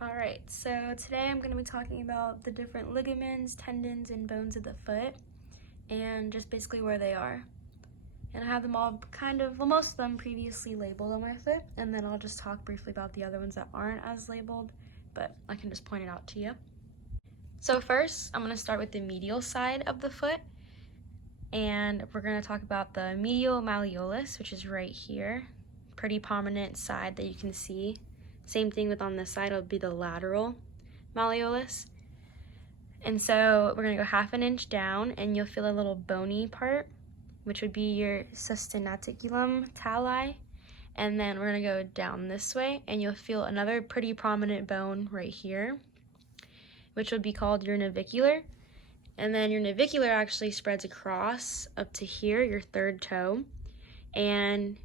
Alright, so today I'm going to be talking about the different ligaments, tendons, and bones of the foot, and just basically where they are. And I have them all most of them previously labeled on my foot, and then I'll just talk briefly about the other ones that aren't as labeled, but I can just point it out to you. So first, I'm going to start with the medial side of the foot, and we're going to talk about the medial malleolus, which is right here. Pretty prominent side that you can see. Same thing with on this side, it'll be the lateral malleolus. And so we're gonna go 1/2 inch down and you'll feel a little bony part, which would be your sustentaculum tali. And then we're gonna go down this way and you'll feel another pretty prominent bone right here, which would be called your navicular. And then your navicular actually spreads across up to here, your third toe. And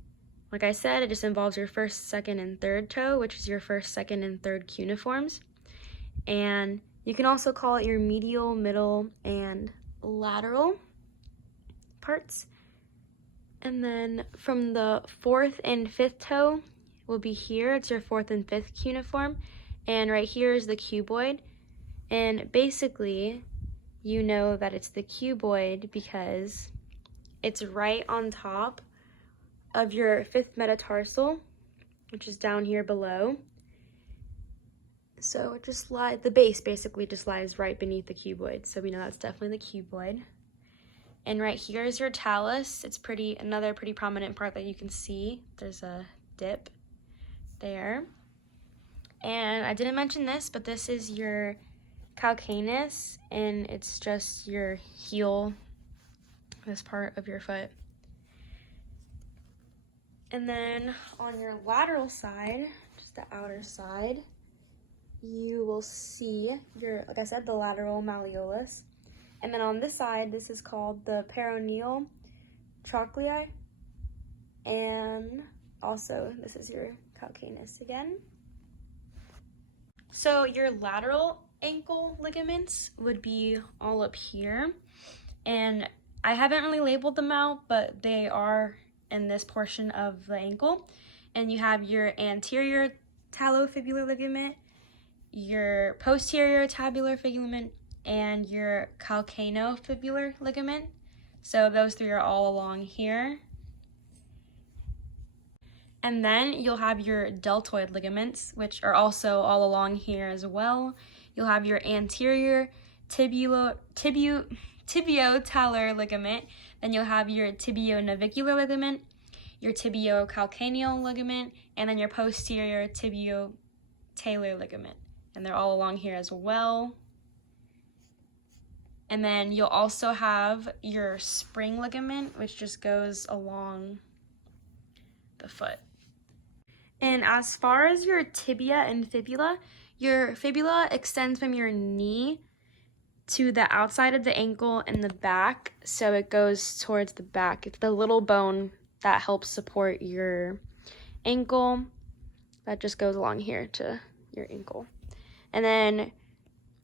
like I said, it just involves your first, second, and third toe, which is your first, second, and third cuneiforms. And you can also call it your medial, middle, and lateral parts. And then from the 4th and 5th toe will be here. It's your 4th and 5th cuneiform. And right here is the cuboid. And basically, you know that it's the cuboid because it's right on top of your 5th metatarsal, which is down here below. So it just lies, the base basically just lies right beneath the cuboid. So we know that's definitely the cuboid. And right here is your talus. It's another pretty prominent part that you can see. There's a dip there. And I didn't mention this, but this is your calcaneus, and it's just your heel, this part of your foot. And then on your lateral side, just the outer side, you will see like I said, the lateral malleolus. And then on this side, this is called the peroneal trochlei. And also, this is your calcaneus again. So your lateral ankle ligaments would be all up here. And I haven't really labeled them out, but they are in this portion of the ankle. And you have your anterior talofibular ligament, your posterior tabular ligament, and your calcaneofibular ligament. So those three are all along here. And then you'll have your deltoid ligaments, which are also all along here as well. You'll have your anterior tibiotalar ligament, then you'll have your tibionavicular ligament, your tibiocalcaneal ligament, and then your posterior tibiotalar ligament. And they're all along here as well. And then you'll also have your spring ligament, which just goes along the foot. And as far as your tibia and fibula, your fibula extends from your knee to the outside of the ankle and the back, so it goes towards the back. It's the little bone that helps support your ankle that just goes along here to your ankle. And then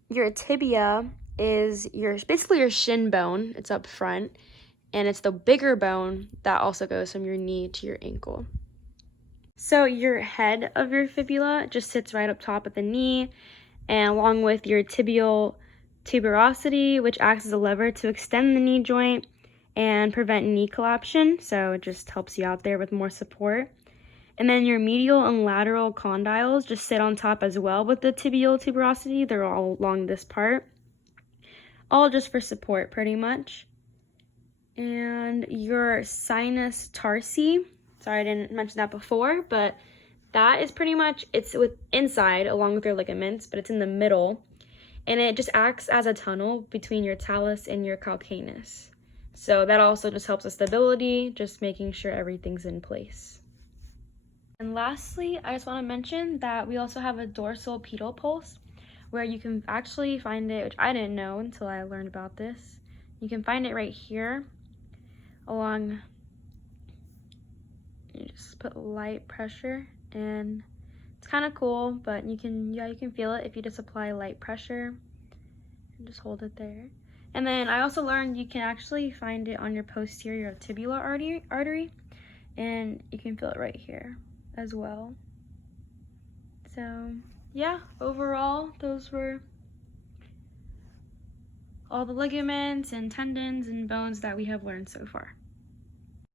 your tibia is basically your shin bone. It's up front, and it's the bigger bone that also goes from your knee to your ankle. So your head of your fibula just sits right up top of the knee, and along with your tibial tuberosity, which acts as a lever to extend the knee joint and prevent knee collapsion. So it just helps you out there with more support. And then your medial and lateral condyles just sit on top as well with the tibial tuberosity. They're all along this part. All just for support pretty much. And your sinus tarsi, sorry I didn't mention that before, but that is pretty much, it's inside along with your ligaments, but it's in the middle. And it just acts as a tunnel between your talus and your calcaneus. So that also just helps with stability, just making sure everything's in place. And lastly, I just want to mention that we also have a dorsal pedal pulse, where you can actually find it, which I didn't know until I learned about this. You can find it right here along, you just put light pressure, and it's kind of cool, but you can feel it if you just apply light pressure and just hold it there. And then I also learned you can actually find it on your posterior tibular artery, and you can feel it right here as well. So yeah, overall, those were all the ligaments and tendons and bones that we have learned so far.